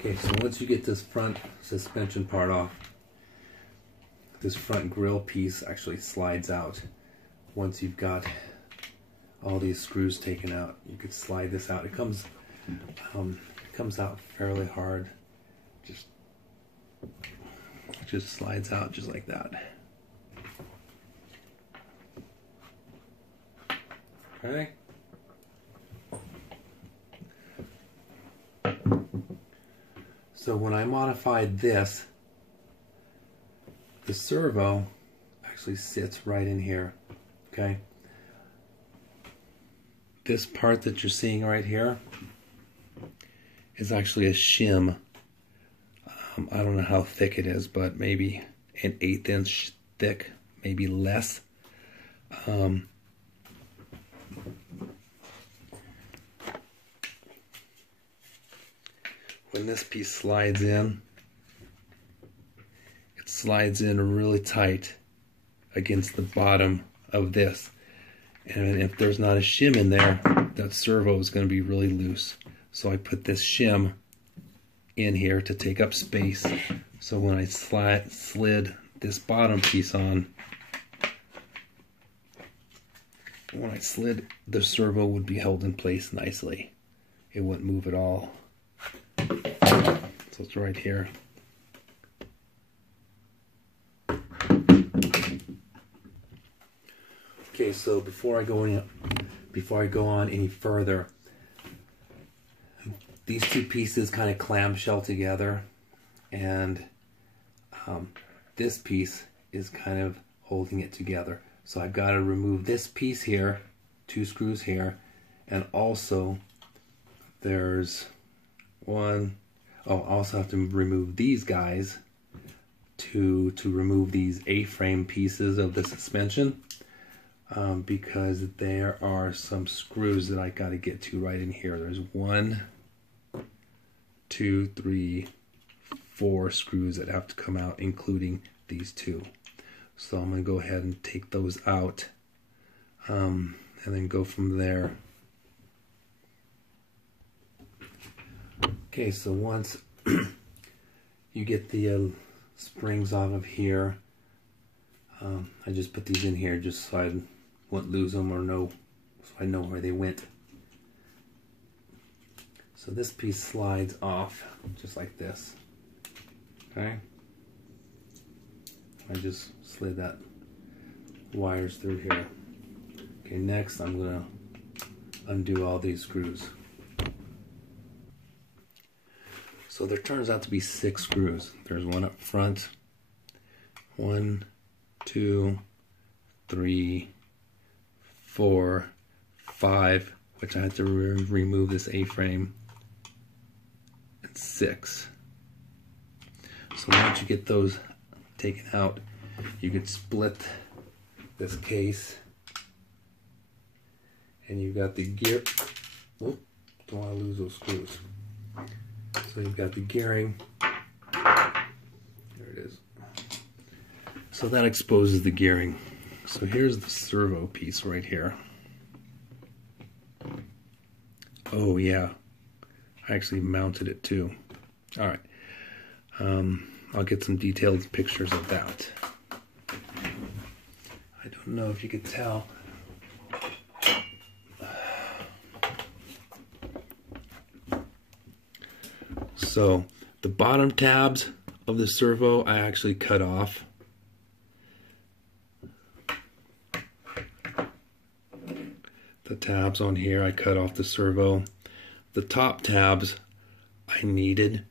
Okay, so once you get this front suspension part off, this front grill piece actually slides out. Once you've got all these screws taken out, you could slide this out. It comes out fairly hard. Just slides out just like that. Okay. So when I modified this, the servo actually sits right in here. Okay. This part that you're seeing right here is actually a shim. I don't know how thick it is, but maybe an 1/8 inch thick, maybe less. When this piece slides in, it slides in really tight against the bottom of this. And if there's not a shim in there, that servo is going to be really loose. So I put this shim in here to take up space. So when I slid this bottom piece on, when I slid, the servo would be held in place nicely. It wouldn't move at all. So it's right here. Okay, so before I go on any further, these two pieces kind of clamshell together, and this piece is kind of holding it together. So I've got to remove this piece here, 2 screws here, and also there's one. Oh, I also have to remove these guys to remove these A-frame pieces of the suspension. Because there are some screws that I got to get to right in here. There's 1, 2, 3, 4 screws that have to come out, including these 2. So I'm going to go ahead and take those out, and then go from there. Okay, so once you get the springs off of here, I just put these in here just so I won't lose them, or so I know where they went. So this piece slides off just like this. Okay, I just slid that wires through here. Okay, next I'm gonna undo all these screws. So there turns out to be 6 screws. There's one up front. 1, 2, 3, 4, 5, which I had to remove this A-frame, and 6. So once you get those taken out, you can split this case, and you've got the gear. Oop, don't want to lose those screws. So you've got the gearing. There it is. So that exposes the gearing. So here's the servo piece right here. Oh yeah, I actually mounted it too. All right, I'll get some detailed pictures of that. I don't know if you could tell. So the bottom tabs of the servo I actually cut off. The tabs on here, I cut off the servo. The top tabs I needed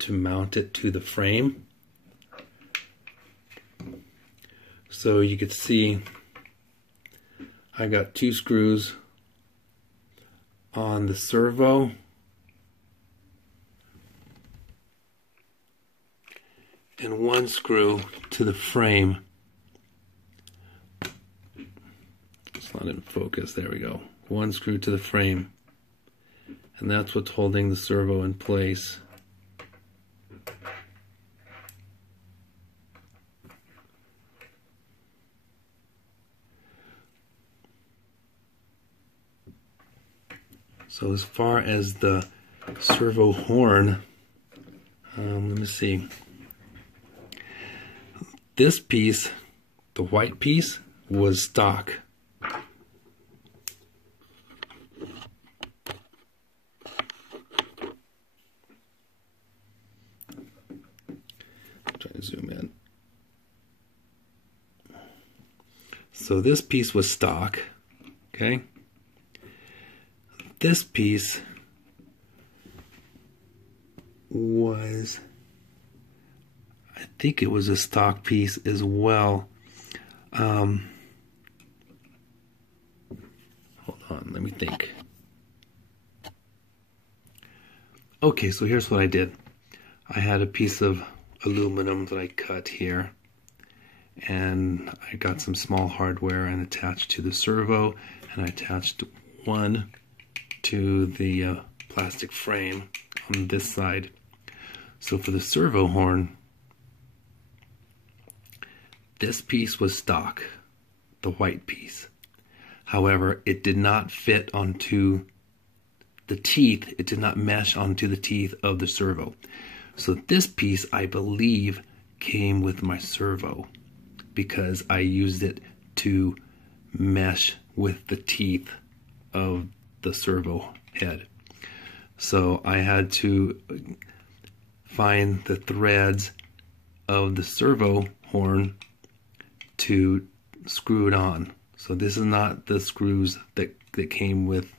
to mount it to the frame. So you could see I got 2 screws on the servo and 1 screw to the frame. It's not in focus, there we go. 1 screw to the frame, and that's what's holding the servo in place. So as far as the servo horn, Let me see. This piece, the white piece, was stock. Try to zoom in. So this piece was stock, okay? This piece was, I think it was a stock piece as well. Hold on, let me think. Okay, so here's what I did. I had a piece of aluminum that I cut here, and I got some small hardware and attached to the servo, and I attached one to the plastic frame on this side. So for the servo horn, this piece was stock, the white piece. However, it did not fit onto the teeth, it did not mesh onto the teeth of the servo. So this piece, I believe, came with my servo because I used it to mesh with the teeth of the servo head. So I had to find the threads of the servo horn to screw it on. So this is not the screws that came with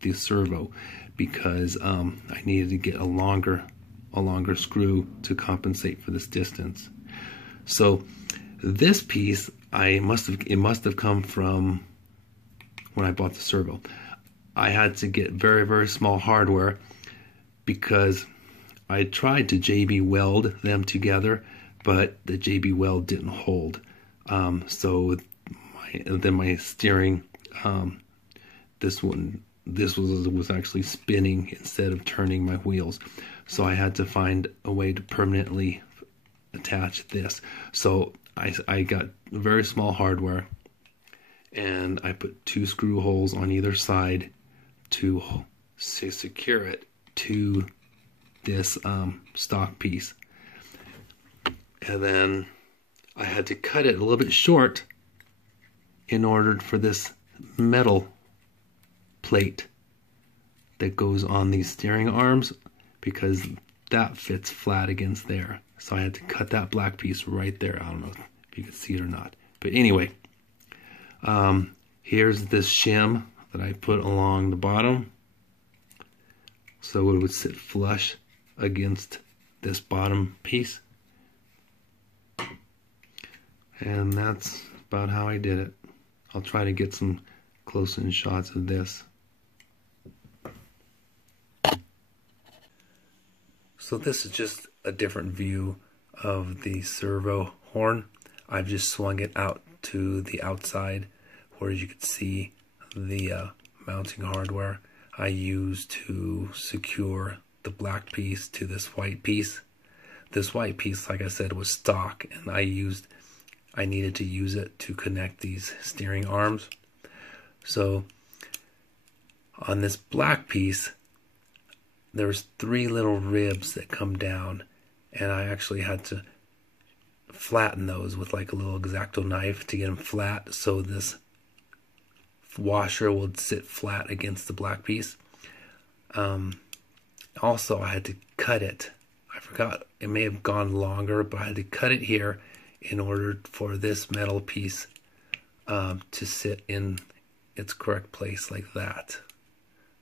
the servo, because I needed to get a longer screw to compensate for this distance. So this piece, it must have come from when I bought the servo. I had to get very, very small hardware because I tried to JB weld them together, but the JB weld didn't hold. So my steering, this was actually spinning instead of turning my wheels. So I had to find a way to permanently attach this. So I got very small hardware, and I put 2 screw holes on either side to secure it to this stock piece. And then I had to cut it a little bit short in order for this metal plate that goes on these steering arms, because that fits flat against there. So I had to cut that black piece right there. I don't know if you can see it or not. But anyway, here's this shim that I put along the bottom, so it would sit flush against this bottom piece. And that's about how I did it. I'll try to get some close-in shots of this. So this is just a different view of the servo horn. I've just swung it out to the outside where you can see the mounting hardware I used to secure the black piece to this white piece. This white piece, like I said, was stock, and I needed to use it to connect these steering arms. So on this black piece, there's 3 little ribs that come down, and I actually had to flatten those with like a little X-Acto knife to get them flat, so this washer would sit flat against the black piece. Also, I had to cut it. I forgot, it may have gone longer, but I had to cut it here in order for this metal piece to sit in its correct place like that.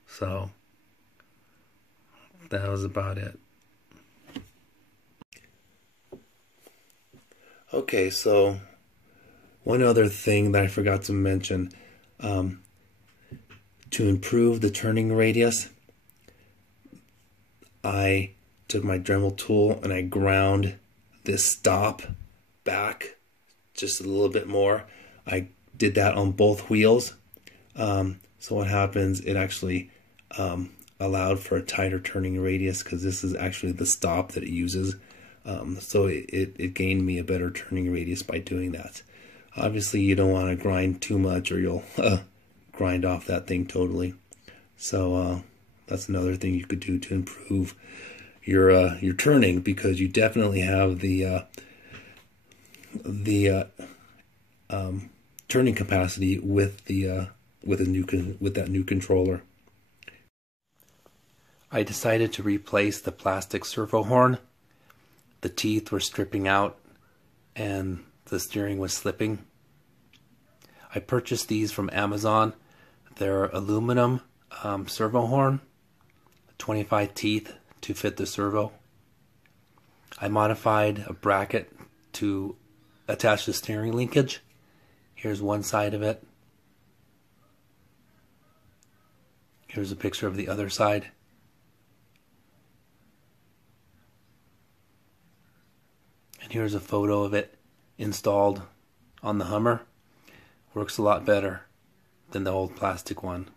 So that was about it. Okay, so one other thing that I forgot to mention, to improve the turning radius, I took my Dremel tool and I ground this stop back just a little bit more. I did that on both wheels. So what happens, it actually allowed for a tighter turning radius, because this is actually the stop that it uses. So it gained me a better turning radius by doing that. Obviously you don't want to grind too much or you'll grind off that thing totally. So that's another thing you could do to improve you're turning, because you definitely have the turning capacity with that new controller. I decided to replace the plastic servo horn. The teeth were stripping out and the steering was slipping. I purchased these from Amazon. They're aluminum servo horn, 25 teeth to fit the servo. I modified a bracket to attach the steering linkage. Here's one side of it. Here's a picture of the other side. And here's a photo of it installed on the Hummer. Works a lot better than the old plastic one.